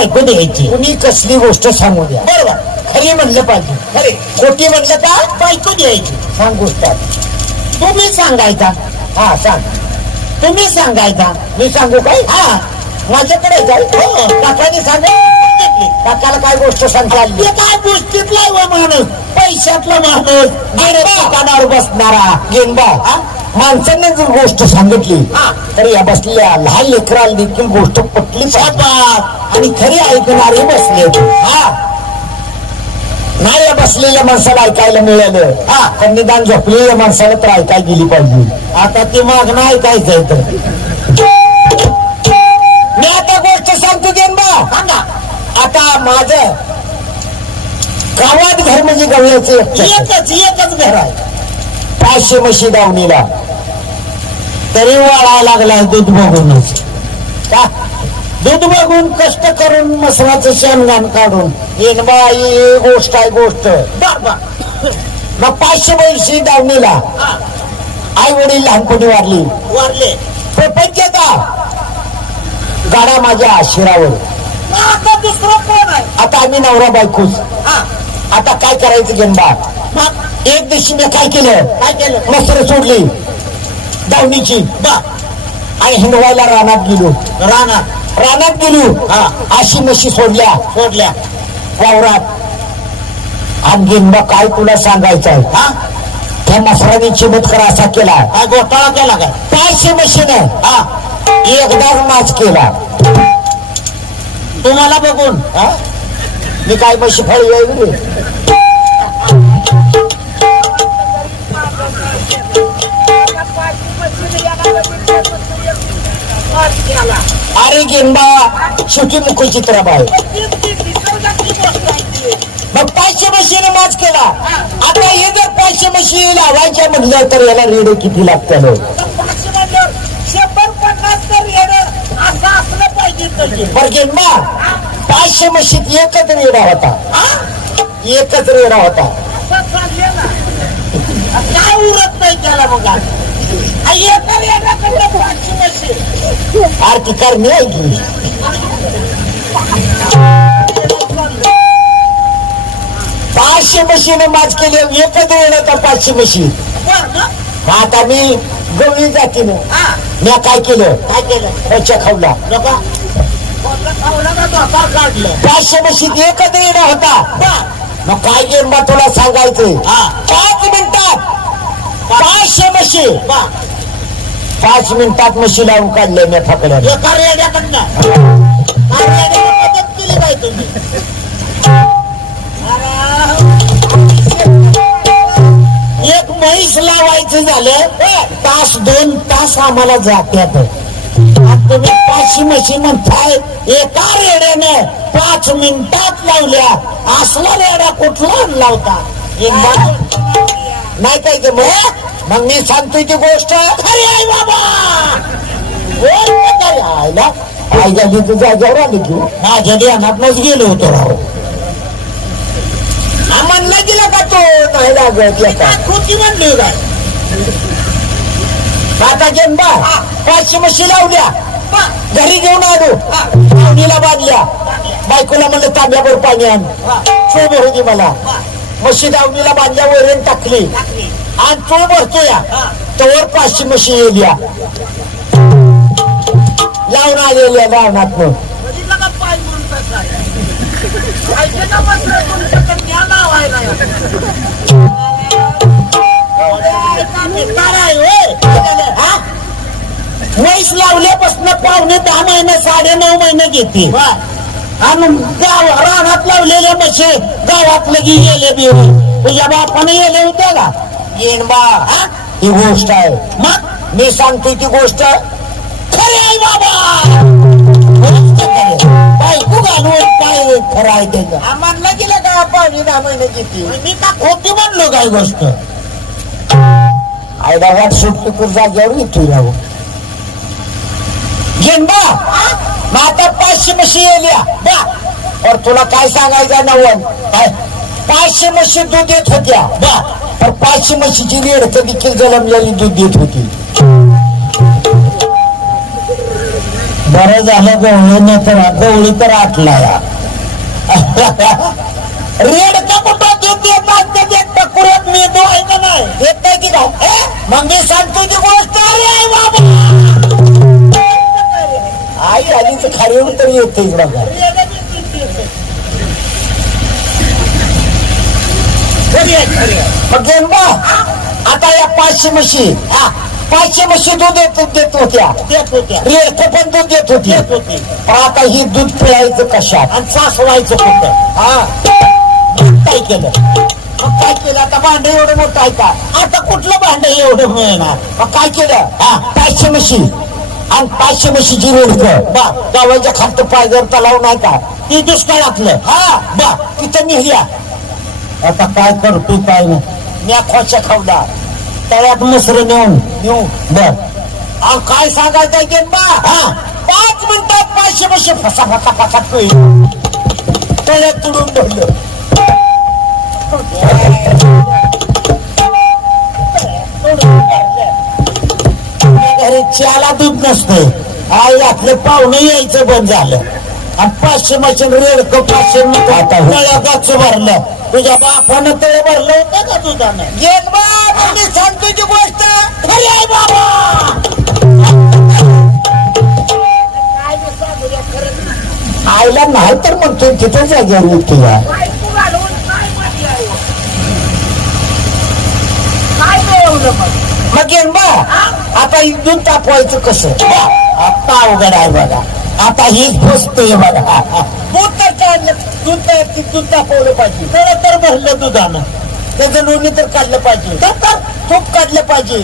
बायको द्यायची. कुणी कसली गोष्ट सांगू द्या. बरोबर. खरी म्हणलं पाहिजे. खरे. खोटी म्हणलं का? बायको द्यायची. सांग गोष्ट. तुम्ही सांगायचा. हा सांग. तुम्ही सांगायचा. मी सांगू काय? हा. माझ्याकडे हो. काकाने सांग घेतली. काकाला काय गोष्ट सांगता काय गोष्टीतला बा माणूस? पैशातला माणूस. दुकानावर बसणारा गेंबा हा? माणसाने जर गोष्ट सांगितली हा. तर या बसलेल्या लहान लेकराला देखील गोष्ट पटली पाहिजे. शाबास. आणि खरी ऐकणारे बसले हा नाही या बसलेल्या माणसाला ऐकायला मिळालं हा. पण निदान झोपलेल्या माणसाला तर ऐकाय गेली पाहिजे आता ती मागणं ऐकायचंय तर मी आता गोष्ट सांगतो सांगा आता माझं गावात घर म्हणजे गवळ्याचं. एकच एकच घर आहे पाचशे म्हशी दावणीला तरी वाळायला लागलाय दूध बघूनच. का? दूध बघून कष्ट करून मसराचं शेणगाण काढून. येनबा ही गोष्ट आहे गोष्ट. मग पाचशे म्हशी दावणीला. आई वडील लहानपणी वारली. वारले. प्रपंचता गाडा माझ्या शिरावर. मग आता दुसरं कोण आहे? आता आम्ही नवरा बायकोच. हा. आता काय करायचं गेनबा मग? एक दिवशी मी काय केलं? काय केलं? मसर सोडली. दावणीची. बा. आणि हिंडवायला रानात गेलो. रानात. रानात गेलो. हा. अशी म्हशी सोडल्या. सोडल्या. वावरात. आणि गेनबा काय तुला सांगायचं आहे? हा? त्या मसराने चिमत्कर असा केला. काय घोटाळा केला काय? पाचशे म्हशीनं हा. एकदाच नाच केला. तुम्हाला बघून. हा? मी काय म्हशी फळी आहे अरे गेंबा शेवटी मुकुल चित्रबाई मग पाचशे मशीने माच केला आता हे जर पाचशे म्हशी लावायच्या म्हणलं तर याला रेडे किती लागतं शंभर पन्नास तर येणं असं असलं पाहिजे तशी. बरं गेंबा पाचशे म्हशीत एकच रेडा होता एकच रेडा होता असं काय उरत नाही त्याला मग आज? आ, एका रेड्याकडे पाचशे म्हशी. आरती करणे पाचशे म्हशीने माच केली एकच रेड होता पाचशे म्हशी बरं ना? आता मी गवळी जातीनं हा, मी काय केलं? काय केलं? खावला पाचशे म्हशीत एकच रेडा होता. मग काय गेम तुला सांगायचंय? हा. पाच मिनिटात. पाचशे म्हशी बा. पाच मिनिटात म्हशी लावून काढले मी फकड्या एका मदत केली तुम्ही. म्हैस लावायचं झालं. तास दोन तास आम्हाला जात्यात तुम्ही पाचशे म्हशी म्हणताय एका रेड्याने पाच मिनिटात लावल्या. असला रेडा कुठला लावता? नाही काय ते मग मग मी सांगतोय ती गोष्ट खरी आहे बाबा आयला आई झाली तू जागेवर आली की माझ्या ध्यानातनच गेलो होतो राव. हा म्हणलं गेला का तो नाही लागत खोटी म्हणली काय आता गेंबा पाचशे म्हशी लावल्या. घरी घेऊन आलो. पाहुणीला बांधल्या. बायकोला म्हणलं तांब्यावर पाणी आण. चोळ होती मला. म्हशी दावणीला बांधल्या वैरण टाकली. आणि चोळ भरतो या. तवर पाचशे म्हशी येल्या लावून आलेल्या झालं? हा? म्हैस लावल्यापासून पावणे दहा महिने साडे नऊ महिने घेते. आणि गाव रानात लावलेल्या म्हशी गावात लगी गेले बिरी तुझ्या बापाने गेले होते का? येण बा. हा? गोष्ट आहे. मग मी सांगतोय ती गोष्ट. खरी आहे बाबा. गोष्ट खरी आहे. बायको घालून काय खरं आहे त्याचं आम्हाला गेलं का पावणे दहा महिने किती? मी का खोटी म्हणलो काय गोष्ट? आयला वाट सुटली kur जागेवर येतो राहू घेन बा मग आता पाचशे म्हशी येल्या. बा. और तुला काय सांगायचं नवन काय पाचशे म्हशी दूध देत होत्या. बा. तर पाचशे म्हशीची रेड देखील जलमलेली दूध देत होती. बरं झालं गवळीने तर गवळी तर आटला या. रेड कपडा दूध देत असतं एक टकुरात मी तो आहे का नाही? देत नाही की काय मग मी सांगतो ती गोष्ट. अरे आई बाबा! आई आली तर खाली तर येते इकडं. आहे मग घेऊन बा आता या पाचशे म्हशी. हा पाचशे म्हशी दूध देत देत होत्या. देत होत्या. रेडकं पण दूध देत होती. देत होती. पण आता ही दूध पिळायचं कशात? आणि सासवायचं कुठं? हा. काय केलं? मग काय केलं? आता भांडे एवढं मोठं आहे का? आता कुठलं भांड एवढं मिळणार? मग काय केलं? हा पाचशे म्हशी. आणि पाचशे म्हशीची रेडकं. बा गावाच्या खालतं पायगर तलाव नाही का? ती दुष्काळातलं हा. बा तिथं नेल्या. आता काय करतो काय नाही. मी खोच्या खावला तळ्यात मसर नेऊन नेऊ. बर. अहो काय सांगायचं की बा हा. पाच मिनिटात पाचशे म्हशी फसा फसा फसा तळ्यात तुडून ठेवलं घरी चहाला दूध नसते आई आपले पाहुणे यायचं बंद झालं. आणि पाचशे मशीन रेडकं पाचशे तळ्याचं भरलं तुझ्या बापानं तळ भरलं होतं का? दुधानं येत बा मी सांगतो ती गोष्ट खरी आहे बाबा आईला नाही. तर म्हणतोय तिथं जाग्यावर तुझ्या मग बा. आता दूध तापवायचं कसं? आता अवघड आहे बघा. आता हीच बसतोय बघा. दूध तर काढलं दूध तर ती दूध तापवलं पाहिजे. तळ तर भरलं दुधानं. त्याचं लोणी तर काढलं पाहिजे. तर तर तूप काढलं पाहिजे.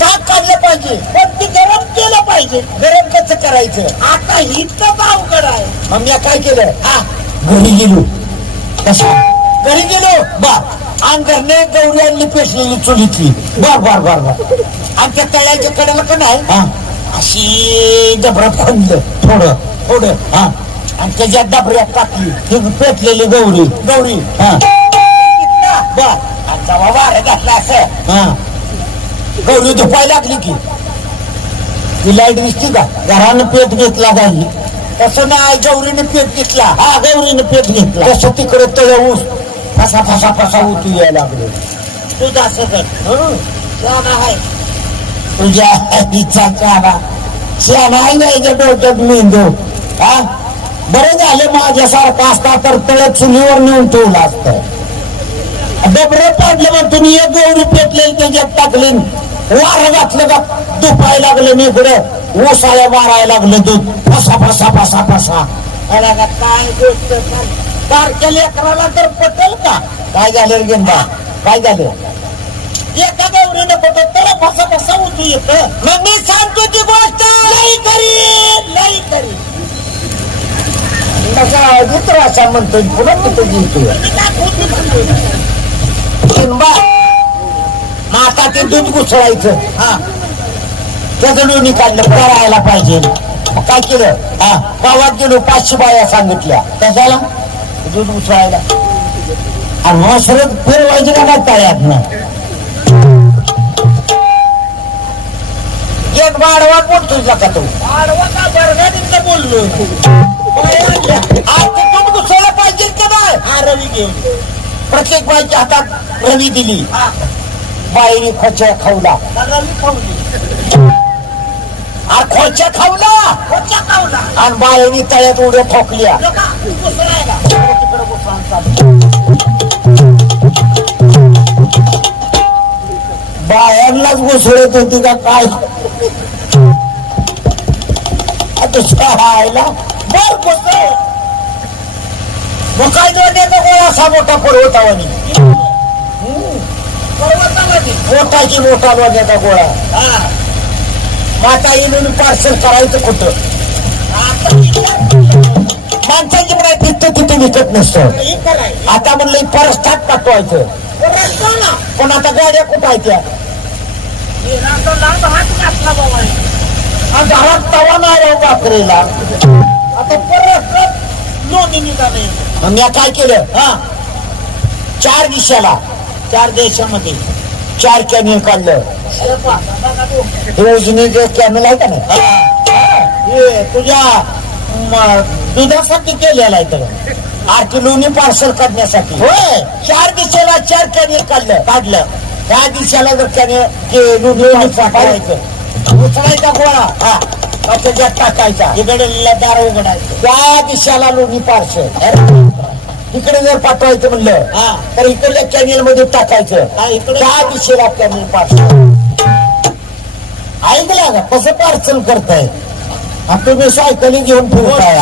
ताक काढलं पाहिजे. पण ती गरम केलं पाहिजे. गरम कसं करायचं? आता इतकं अवघड आहे. मग मी काय केलं? हा. घरी गेलो. कशा? घरी गेलो? बा. आणि घरने गौरी आणली पेटलेली चुलीतली. बर बर बर बर आणि त्या तळ्याच्या कडेला का नाही हा. अशी डबऱ्यात खोदलं थोडं थोडं हा. आणि त्याच्यात डबऱ्यात टाकली. ती पेटलेली गौरी गौरी हा. बर आणि जेव्हा वारं घातला असं हा. गौरी धुपाय लागली की. ती लाइट दिसती का? घरानं पेट घेतला काही तसं नाही गौरीने पेट घेतला. हा गौरीनं पेट घेतला. तसं तिकडे तळ ऊस फसा फसा फसा उतू यायला लागले. तू जास्त कर. छान आहे. तुझ्या इच्छा चाला शाना आहे ना याच्या डोक्यात मेंदू हा बरं झालं माझ्यासारखं असता तर तळ चुलीवर नेऊन ठेवलं असतं डबरं पाडलं मग तुम्ही एक गौरी पेटलेली त्याच्यात टाकले वारं घातलं का दुपायला लागलं मी इकडे ओसाळ्या मारायला लागलं दूध फसा फसा फसा फसा का काय गोष्ट सांग. बारक्या लेकराला तर पटेल का काय झालं रे गेंदा काय झालं एका गौरीने पटत त्याला फसा फसा उचू येत? मग मी सांगतो ती गोष्ट. लई करी लई करी मित्र असा म्हणतोय पुन्हा कुठं जिंकतोय मी काय खोटी म्हणतोय किंबा मग आता ते दूध घुसळायचं हा. त्याचं लोणी काढलं करायला पाहिजे. काय केलं? हा गावात गेलो पाचशे बाया सांगितल्या. कशाला? दूध घुसळायला आणि मसरत फिरवायची का काय तळ्यात ना एक वाढवा बोलतोय का तू? आडवा का बरगाडीतलं बोललो. आज ते दूध घुसळलं पाहिजे का नाही? हा रवी घेऊन प्रत्येक बाईच्या हातात रवी दिली. बाईने खोच्या खावला. रवी आणि खोच्या खावला? कोच्या खाऊला आणि बाईने तळ्यात उड्या ठोकल्या. तिकडे चालू. बायांनाच घुसळत होती का काय? असा मोठा पर्वतावानी पर्वतामध्ये मोठाची मोठा दोन्हीचा गोळा हा माता येऊन पार्सल करायचं कुठं आता विचार केला. माणसाची पण तिथं तिथे विकत नसतं हे करायचं आता म्हणलं परस्तात पाठवायचं रस्ता ना पण आता गाड्या कुठं आहेत त्या घरात तवा नाही राव बाकरीला आता परत लोणी निघाले. मग मी काय केलं? हा. चार दिशाला. चार देशामध्ये. चार कॅमेल काढलं. उजनी जे कॅमेल आहे का नाही? तुझ्या दुधासाठी केलेला आहे तर. आठ लोणी पार्सल काढण्यासाठी. होय. चार दिशेला चार कॅने काढलं. काढलं. त्या दिशेला जर ते लोणी पाठवायचं उचलायचा गोळा हा त्याच्यात टाकायचा इकडे दार उघडायचं त्या दिशाला लोणी पार्सल इकडे जर पाठवायचं म्हणलं हा तर इकडल्या कॅनेल मध्ये टाकायचं त्या दिशेला कॅनेल पार्सल ऐकलं का कसं पार्सल करताय आणि तुम्ही सायकली घेऊन फिरताय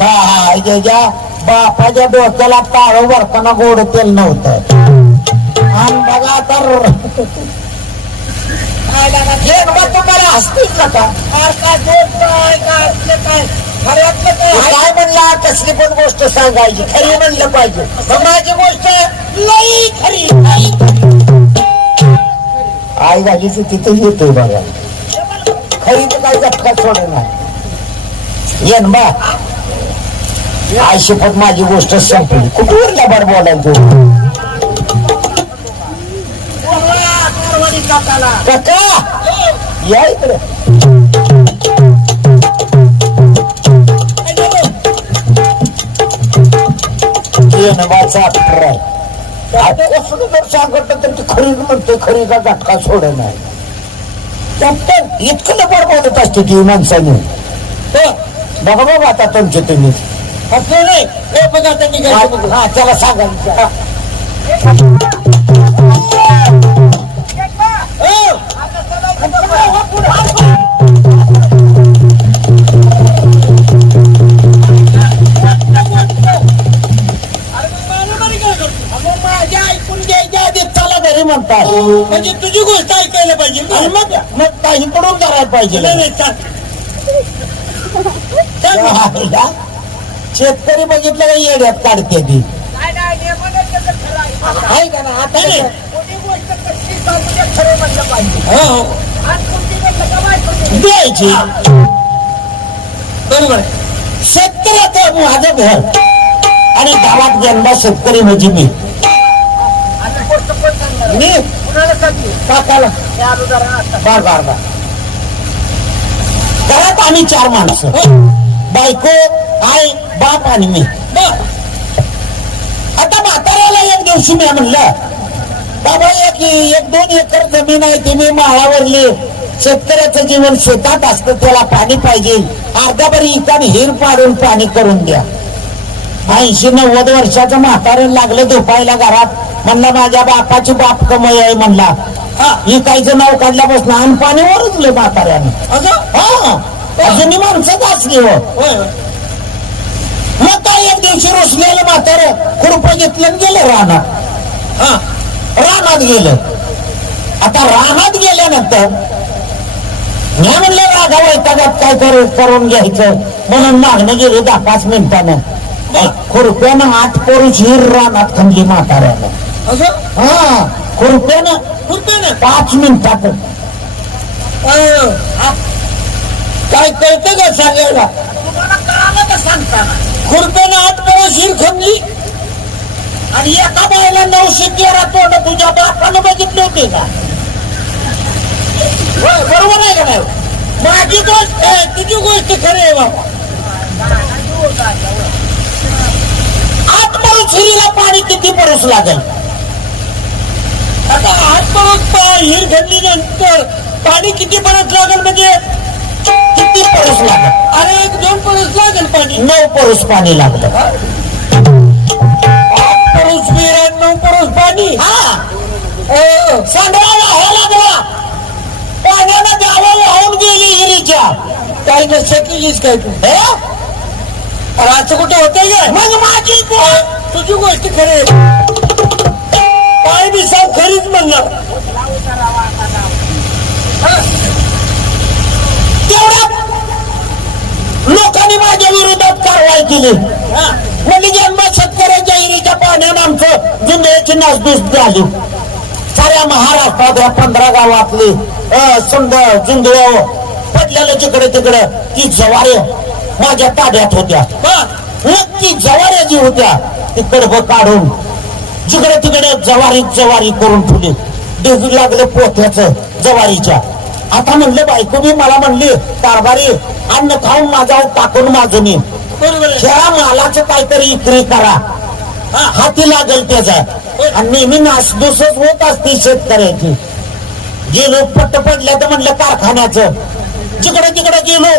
हा हा ज्या बापाच्या डोक्याला ताळ वरताना गोड तेल नव्हतं आणि बघा तर तुम्हाला हसतील का काय म्हणला कसली पण गोष्ट सांगायची खरी म्हणलं पाहिजे मग माझी गोष्ट लई खरी आई गाडीचं तिथे येतोय बघा खरी तर काही झटका सोडणार नाही येन बा आयशी शपथ माझी गोष्ट संपली. कुठून लबाड बोलायचं? काका या इकडे. जर तर ती खरी म्हणते खरी का झटका सोड नाही. कॅप्टन इतकं लबाड बोलत असते ती माणसाने. हो, बघा बघा आता तुमचे तुम्ही. हा त्याला सांगा. माझ्या ऐकून घ्यायच्या आधी चला घरी म्हणतात. म्हणजे तुझी गोष्ट ऐकायला पाहिजे? आणि मग मग काही करायला पाहिजे. नाही, नाही, चाल. चाल. मग. हा, शेतकरी बघितलं का येड्यात काढते ती? आहे. का ना आता नाही? हो, हो. द्यायची. बरोबर. आहे. शेतकऱ्याचं माझं घर. आणि गावात जन्मा शेतकरी म्हणजे मी. मी काकाला बार बार बार. घरात आम्ही चार माणसं. बायको आई बाप आणि मी. आता म्हाताऱ्याला एक दिवशी मी म्हणलं बाबा एक एक दोन एकर जमीन आहे ती मी माळावरली. शेतकऱ्याचं जीवन शेतात असतं त्याला पाणी पाहिजे. अर्धा बरी इकान हिर पाडून पाणी करून द्या. ऐंशी नव्वद वर्षाचं म्हाताऱ्याला लागलं झोपायला घरात. म्हणलं माझ्या बापाची बाप कमाई आहे म्हणला. हा इकायचं नाव काढल्यापासून आणि पाणी ओरजलं म्हाताऱ्याने असं? अजूनही माणसंच असली हो. मग काय एक दिवशी रुसलेलं म्हातार खुरपं घेतलं गेलं रानात. हा. रानात गेलं. आता रानात गेल्यानंतर मी म्हणलं रागा वैतागात काय करू? करून घ्यायचं. म्हणून मागणं गेले दहा पाच मिनिटानं. खुरप्यानं आठ पोरुष हिर रानात खणली म्हाताऱ्यानं. असं? हा. खुरप्यानं खुरपे ना. पाच मिनिटात अं, हा. काय कळतं का सांगायला? खुरप्यानं आठ परस हिर खणली. आणि एका बायला नऊशे तेरा तोंड तुझ्या बापानं बघितले होते का? बरोबर आहे का नाही? माझी गोष्ट आहे, तुझी गोष्ट खरी आहे बाबा. आठ परूस हिरीला पाणी किती परूस लागेल? आता पा- हिर खणली नंतर पाणी किती परस लागेल म्हणजे? किती परूस लागेल? अरे एक दोन परस लागेल पाणी. नऊ परूस पाणी लागलं. आठ परस विहीर नऊ परस पाणी. हा. सांडवा वाहायला लागला पाण्यानं द्यावं वाहून गेली हिरीच्या काही नशा केलीस काय तू? हे? अरे असं कुठं होतंय काय? मग माझी तुझी गोष्ट खरी काय बी साव खरीच म्हणलं तेवढ्यात लोकांनी माझ्या विरोधात कारवाई केली. म्हणजे जन्म शेतकऱ्याच्या हिरीच्या पाण्यानं आमचं जुन्याची नासधूस झाली. साऱ्या महाराष्ट्रात पंधरा गावातली सुंद जुंदळ पडलेलं जिकडे तिकडे ती जवारे माझ्या ताब्यात होत्या. ती जवाऱ्या जी होत्या ती कडब काढून जिकडे तिकडे जवारी जवारी करून ठेवली. डेजू लागलं पोथ्याचं जवारीच्या. आता म्हणलं बायको बी मला म्हणली कारभारी अन्न खाऊन माझ्या टाकून माझून आहे. ह्या मालाचं काहीतरी इकरी करा. हाती लागेल त्याचा. आणि नेहमी नासधूसच होत असते शेतकऱ्याची. गेलो पट्ट पडल्या तर म्हणलं कारखान्याचं. जिकडे तिकडे गेलो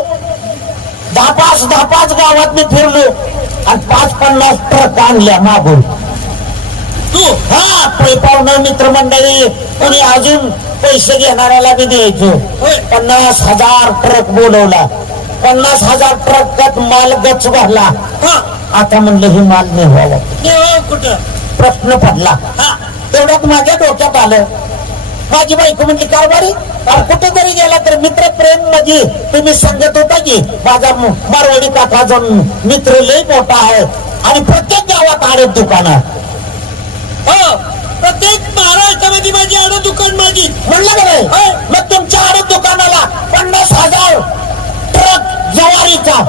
दहा पाच दहा पाच गावात मी फिरलो. आणि पाच पन्नास ट्रक आणल्या मागून. तू हा पाहुणं मित्रमंडळी कोणी अजून पैसे घेणाऱ्याला बी द्यायचो. पन्नास हजार ट्रक बोलवला. पन्नास हजार ट्रकात माल गच भरला. हा. आता म्हणलं हे माल देवा कुठं? प्रश्न पडला. हा. तेवढ्यात माझ्या डोक्यात आलं. माझी बायको म्हणली कारभारी कुठे जरी गेला तर मित्र प्रेममध्ये तुम्ही सांगत होता की माझा म- मारवाडी काकाचा मित्र लय मोठा आहे आणि प्रत्येक गावात आडत दुकानं. हो. प्रत्येक महाराष्ट्रामध्ये माझी आडो दुकान माझी. म्हणलं का नाही? होय. मग तुमच्या आडत दुकानाला पन्नास हजार ट्रक जवारीचा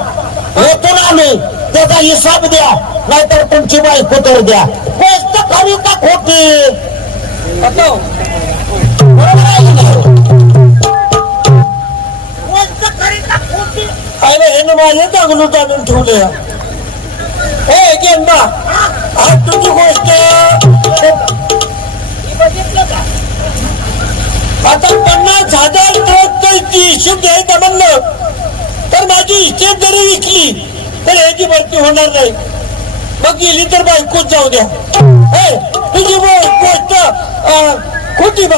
ओतून आले त्याचा हिसाब द्या नाहीतर तुमची बायको तर द्या. गोष्ट खरी का खोटी? आता बरोबर आहे की नाही? गोष्ट खरी का खोटी? अरे हे ना माझ्या चांगलं आणून ठेवले हे. आज तुझी गोष्ट. आता पन्नास हजार ट्रक हिशोब म्हणलं? तर माझी इस्टेट जरी विकली तर ह्याची भरती होणार नाही. मग गेली तर बायकोच जाऊ द्या. तुझी गोष्ट अं, खोटी बा